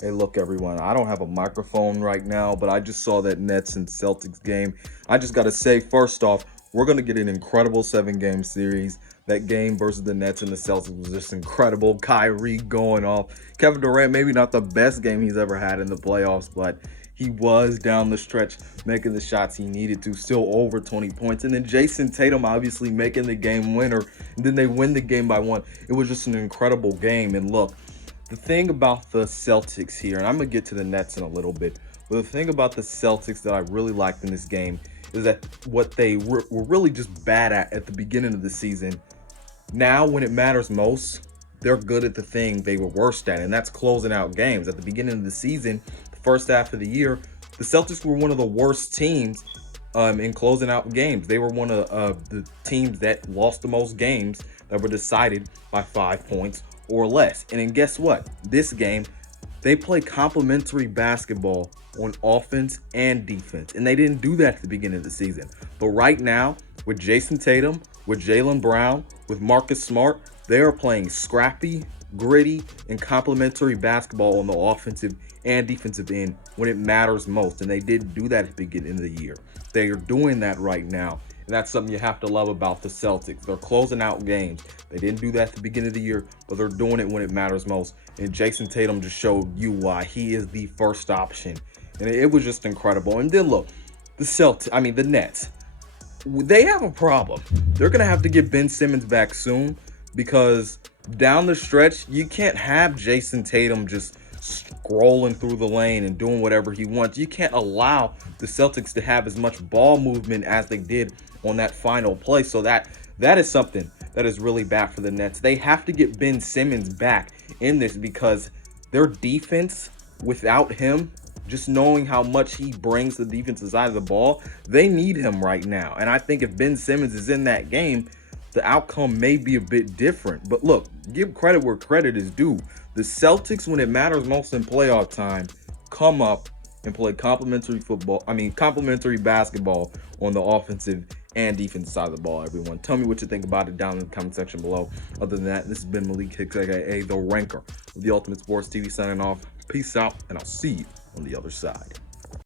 Hey, look, everyone. I don't have a microphone right now, but I just saw that Nets and Celtics game. I just got to say, first off, we're going to get an incredible 7 game series. That game versus the Nets and the Celtics was just incredible. Kyrie going off. Kevin Durant, maybe not the best game he's ever had in the playoffs, but he was down the stretch making the shots he needed to, still over 20 points. And then Jayson Tatum obviously making the game winner. And then they win the game by one. It was just an incredible game. And look, the thing about the Celtics here, and I'm going to get to the Nets in a little bit, but the thing about the Celtics that I really liked in this game is that what they were really just bad at the beginning of the season, now when it matters most, they're good at the thing they were worst at, and that's closing out games. At the beginning of the season, the first half of the year, the Celtics were one of the worst teams in closing out games. They were one of the teams that lost the most games that were decided by 5 points or less. And then guess what? This game, they play complementary basketball on offense and defense. And they didn't do that at the beginning of the season. But right now, with Jayson Tatum, with Jaylen Brown, with Marcus Smart, they are playing scrappy, gritty, and complementary basketball on the offensive and defensive end when it matters most. And they didn't do that at the beginning of the year. They are doing that right now. And that's something you have to love about the Celtics. They're closing out games. They didn't do that at the beginning of the year, but they're doing it when it matters most. And Jayson Tatum just showed you why he is the first option. And it was just incredible. And then look, the Nets, they have a problem. They're going to have to get Ben Simmons back soon because down the stretch, you can't have Jayson Tatum just scrolling through the lane and doing whatever he wants. You can't allow the Celtics to have as much ball movement as they did on that final play. So that is something that is really bad for the Nets. They have to get Ben Simmons back in this because their defense without him, just knowing how much he brings to the defensive side of the ball, they need him right now. And I think if Ben Simmons is in that game, the outcome may be a bit different. But look, give credit where credit is due. The Celtics, when it matters most in playoff time, come up and play complementary basketball on the offensive and defensive side of the ball, everyone. Tell me what you think about it down in the comment section below. Other than that, this has been Malik Hicks, aka The Ranker, of the Ultimate Sports TV, signing off. Peace out, and I'll see you on the other side.